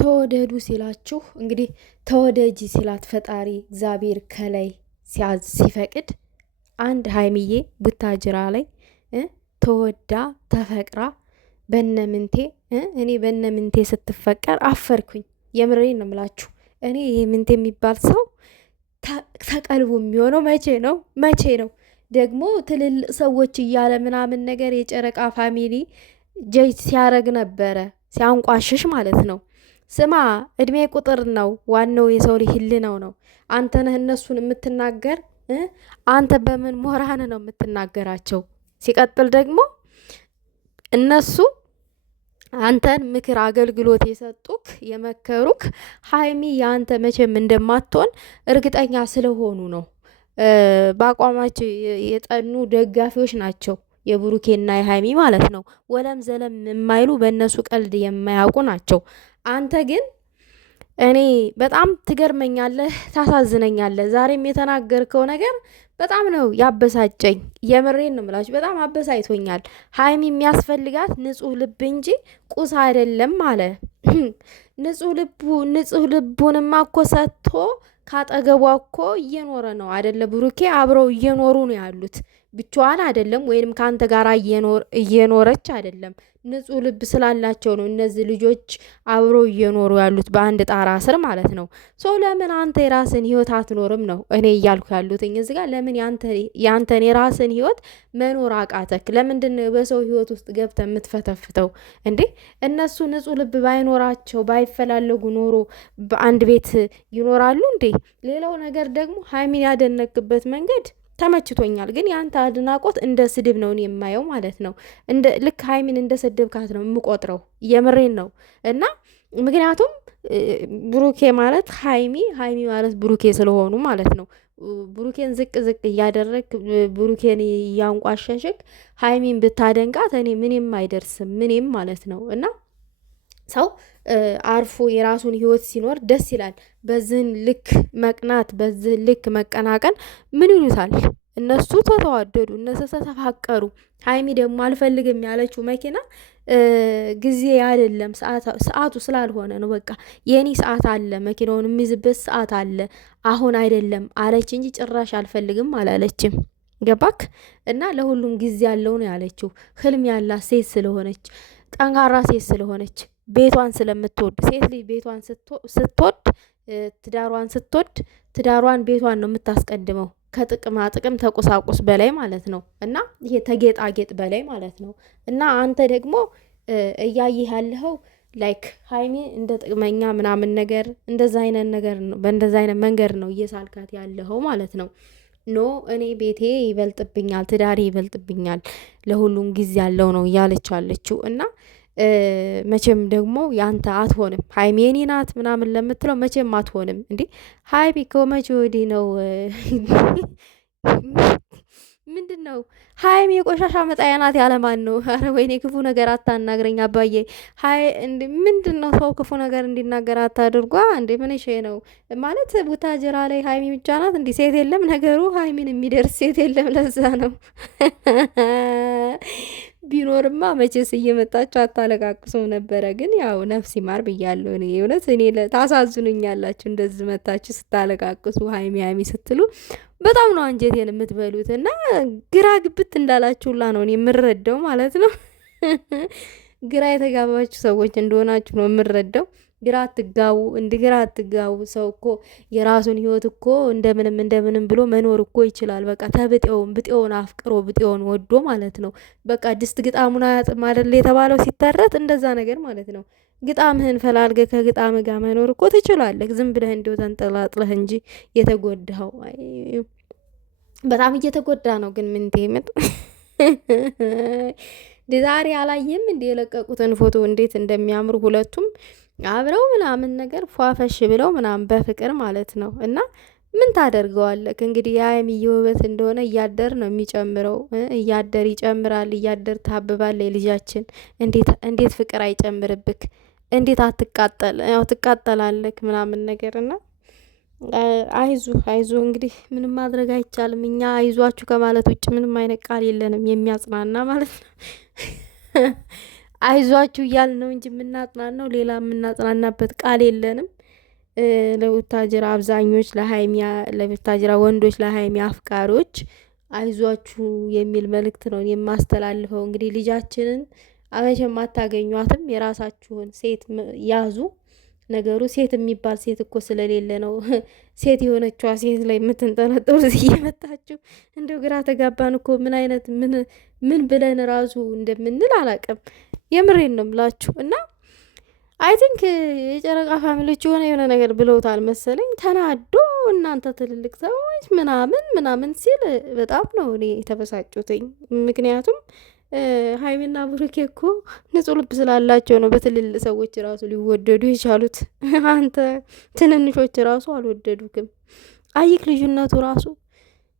ተወደዱ ሲላችሁ እንግዲህ ተወደጂ ሲላት ፈጣሪ እግዚአብሔር ከላይ ሲያዝ ሲፈቅድ አንድ ሀይሚዬ ቡታጅራ ላይ ተወዳ ተፈቅራ በነምንቴ እኔ በነምንቴ ስትፈቀር አፈርኩኝ። የምሬን ነው የምላችሁ። እኔ ይሄ ምንቴ የሚባል ሰው ተቀልቡ የሚሆነው መቼ ነው? መቼ ነው ደግሞ ትልልቅ ሰዎች እያለ ምናምን ነገር የጨረቃ ፋሚሊ ጀጅ ሲያረግ ነበረ፣ ሲያንቋሽሽ ማለት ነው። ስማ እድሜ ቁጥር ነው ዋናው፣ የሰው ልጅ ህሊናው ነው። አንተ ነህ እነሱን የምትናገር? አንተ በምን ሞራን ነው የምትናገራቸው? ሲቀጥል ደግሞ እነሱ አንተን ምክር አገልግሎት የሰጡክ የመከሩክ ሀይሚ የአንተ መቼም እንደማትሆን እርግጠኛ ስለሆኑ ነው። በአቋማቸው የጠኑ ደጋፊዎች ናቸው፣ የብሩኬና የሀይሚ ማለት ነው። ወለም ዘለም የማይሉ በእነሱ ቀልድ የማያውቁ ናቸው። አንተ ግን እኔ በጣም ትገርመኛለህ፣ ታሳዝነኛለህ። ዛሬም የተናገርከው ነገር በጣም ነው ያበሳጨኝ። የምሬን ነው የምላችሁ፣ በጣም አበሳጭቶኛል። ሀይሚ የሚያስፈልጋት ንጹህ ልብ እንጂ ቁስ አይደለም አለ። ንጹህ ልቡንማ እኮ ሰጥቶ ካጠገቧ እኮ እየኖረ ነው አደለ? ብሩኬ አብረው እየኖሩ ነው ያሉት። ብቻዋን አይደለም፣ ወይንም ከአንተ ጋር እየኖረች አይደለም። ንጹህ ልብ ስላላቸው ነው እነዚህ ልጆች አብረው እየኖሩ ያሉት በአንድ ጣራ ስር ማለት ነው። ሰው ለምን አንተ የራስን ህይወት አትኖርም ነው እኔ እያልኩ ያሉት እዚህ ጋር። ለምን ያንተን የራስን ህይወት መኖር አቃተክ? ለምንድን በሰው ህይወት ውስጥ ገብተ የምትፈተፍተው እንዴ? እነሱ ንጹህ ልብ ባይኖራቸው ባይፈላለጉ ኖሮ በአንድ ቤት ይኖራሉ እንዴ? ሌላው ነገር ደግሞ ሀይሚን ያደነክበት መንገድ ተመችቶኛል። ግን የአንተ አድናቆት እንደ ስድብ ነው የማየው ማለት ነው። ልክ ሀይሚን እንደ ሰደብካት ነው የምቆጥረው። የምሬን ነው። እና ምክንያቱም ብሩኬ ማለት ሀይሚ ማለት ብሩኬ ስለሆኑ ማለት ነው። ብሩኬን ዝቅ ዝቅ እያደረግ ብሩኬን እያንቋሸሽክ ሀይሚን ብታደንቃት እኔ ምንም አይደርስም፣ ምንም ማለት ነው። እና ሰው አርፎ የራሱን ህይወት ሲኖር ደስ ይላል። በዝህን ልክ መቅናት፣ በዝህን ልክ መቀናቀን ምን ይሉታል? እነሱ ተተዋደዱ፣ እነሱ ተተፋቀሩ። ሀይሚ ደግሞ አልፈልግም ያለችው መኪና ጊዜ አይደለም ሰዓቱ ስላልሆነ ነው። በቃ የኔ ሰዓት አለ፣ መኪናውን የሚይዝበት ሰዓት አለ፣ አሁን አይደለም አለች እንጂ ጭራሽ አልፈልግም አላለችም። ገባክ? እና ለሁሉም ጊዜ ያለው ነው ያለችው። ህልም ያላት ሴት ስለሆነች፣ ጠንካራ ሴት ስለሆነች፣ ቤቷን ስለምትወድ፣ ሴት ልጅ ቤቷን ስትወድ ትዳሯን ቤቷን ነው የምታስቀድመው፣ ከጥቅማ ጥቅም ተቁሳቁስ በላይ ማለት ነው። እና ይሄ ተጌጣጌጥ በላይ ማለት ነው። እና አንተ ደግሞ እያየህ ያለኸው ላይክ ሀይሚ እንደ ጥቅመኛ ምናምን ነገር እንደዛ አይነት ነገር ነው፣ በእንደዛ አይነት መንገድ ነው እየሳልካት ያለኸው ማለት ነው። ኖ እኔ ቤቴ ይበልጥብኛል፣ ትዳሬ ይበልጥብኛል፣ ለሁሉም ጊዜ ያለው ነው እያለች አለችው። እና መቼም ደግሞ ያንተ አትሆንም ሀይሚ የኔ ናት ምናምን ለምትለው መቼም አትሆንም። እንዴ ሀይሚ ከመቼ ወዲህ ነው ምንድን ነው ሀይሚ የቆሻሻ መጣያ ናት ያለማን ነው? አረ ወይኔ ክፉ ነገር አታናግረኝ አባዬ። ሀይ እንዴ ምንድን ነው ሰው ክፉ ነገር እንዲናገር አታድርጓ እንዴ። ምን ነው ማለት ቡታጅራ ላይ ሀይሚ ብቻ ናት እንዲህ ሴት የለም ነገሩ። ሀይሚን የሚደርስ ሴት የለም። ለዛ ነው ቢኖርማ መቼስ እየመጣችሁ አታለቃቅሱም ነበረ። ግን ያው ነፍስ ይማር ብያለሁ። እኔ እውነት እኔ ታሳዝኑኛላችሁ እንደዚህ መታችሁ ስታለቃቅሱ ሀይሚ ሀይሚ ስትሉ በጣም ነው አንጀቴን የምትበሉት። እና ግራ ግብት እንዳላችሁላ ነው እኔ የምረዳው ማለት ነው። ግራ የተጋባችሁ ሰዎች እንደሆናችሁ ነው የምረዳው። ግራ አትጋቡ፣ ግራ አትጋቡ። ሰው እኮ የራሱን ህይወት እኮ እንደምንም ብሎ መኖር እኮ ይችላል። በቃ ብጤውን አፍቅሮ ብጤውን ወዶ ማለት ነው። በቃ ድስት ግጣሙን አያጥም አይደል የተባለው ሲተረት፣ እንደዛ ነገር ማለት ነው። ግጣምህን ፈላልገ ከግጣም ጋር መኖር እኮ ትችላለህ። ዝም ብለህ እንዲሁ ተንጠላጥለህ እንጂ የተጎዳኸው በጣም እየተጎዳ ነው። ግን ምን ትምጥ ዛሬ አላየም እንዴ የለቀቁትን ፎቶ እንዴት እንደሚያምሩ ሁለቱም አብረው ምናምን ነገር ፏፈሽ ብለው ምናምን በፍቅር ማለት ነው። እና ምን ታደርገዋለህ እንግዲህ የሀይሚዬ ውበት እንደሆነ እያደር ነው የሚጨምረው። እያደር ይጨምራል፣ እያደር ታብባል። ልጃችን እንዴት ፍቅር አይጨምርብክ? እንዴት አትቃጠል? ያው ትቃጠላለክ ምናምን ነገር። እና አይዞ እንግዲህ ምንም ማድረግ አይቻልም። እኛ አይዟችሁ ከማለት ውጭ ምንም አይነት ቃል የለንም የሚያጽናና ማለት ነው። አይዟችሁ እያል ነው እንጂ የምናጽናናው ሌላ የምናጽናናበት ቃል የለንም። ለቡታጅራ አብዛኞች ለቡታጅራ ወንዶች ለሀይሚ አፍቃሪዎች አይዟችሁ የሚል መልእክት ነው የማስተላልፈው። እንግዲህ ልጃችንን መቼም አታገኟትም። የራሳችሁን ሴት ያዙ። ነገሩ ሴት የሚባል ሴት እኮ ስለሌለ ነው ሴት የሆነችዋ ሴት ላይ የምትንጠለጠሉ እየመጣችሁ እንደው ግራ ተጋባን እኮ ምን ብለን ራሱ እንደምንል አላውቅም። የምሬን ነው ምላችሁ እና አይ ቲንክ የጨረቃ ፋሚሊዎች የሆነ ነገር ብለውታል መሰለኝ ተናዶ እናንተ ትልልቅ ሰዎች ምናምን ሲል በጣም ነው እኔ የተበሳጩትኝ። ምክንያቱም ሀይሚና ብሩኬ እኮ ንጹሕ ልብ ስላላቸው ነው በትልልቅ ሰዎች ራሱ ሊወደዱ የቻሉት። አንተ ትንንሾች ራሱ አልወደዱክም። አይክ ልዩነቱ ራሱ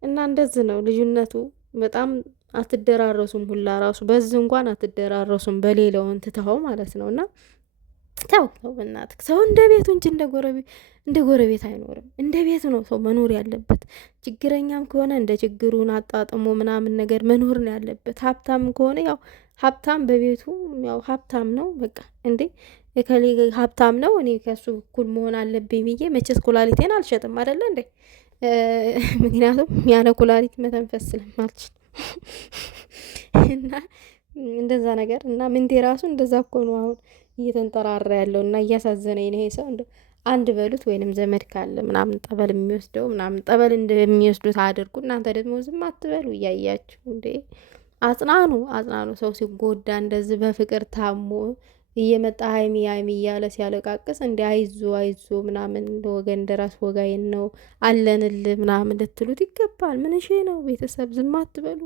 እና እንደዚህ ነው ልዩነቱ። በጣም አትደራረሱም ሁላ ራሱ በዚህ እንኳን አትደራረሱም። በሌላውን ትተኸው ማለት ነው እና ተው በእናትህ ሰው እንደ ቤቱ እንጂ እንደ ጎረቤት አይኖርም። እንደ ቤቱ ነው ሰው መኖር ያለበት። ችግረኛም ከሆነ እንደ ችግሩን አጣጥሞ ምናምን ነገር መኖር ነው ያለበት። ሀብታም ከሆነ ያው ሀብታም በቤቱ ያው ሀብታም ነው በቃ። እንዴ እከሌ ሀብታም ነው እኔ ከሱ እኩል መሆን አለብኝ ብዬ መቼስ ኩላሊቴን አልሸጥም አይደለ እንዴ? ምክንያቱም ያለ ኩላሊት መተንፈስ ስለማልችል እና እንደዛ ነገር እና ምንቴ ራሱ እንደዛ እኮ ነው አሁን እየተንጠራራ ያለው እና እያሳዘነኝ ነው። ይሄ ሰው እንደው አንድ በሉት ወይንም ዘመድ ካለ ምናምን ጠበል የሚወስደው ምናምን ጠበል እንደሚወስዱት አድርጉ። እናንተ ደግሞ ዝም አትበሉ እያያችሁ እንዴ። አጽናኑ። ሰው ሲጎዳ እንደዚህ በፍቅር ታሞ እየመጣ ሀይሚ እያለ ሲያለቃቅስ እንደ አይዞ ምናምን ወገን ደራስ ወጋይን ነው አለንል ምናምን ልትሉት ይገባል። ምን ነው ቤተሰብ ዝም አትበሉ።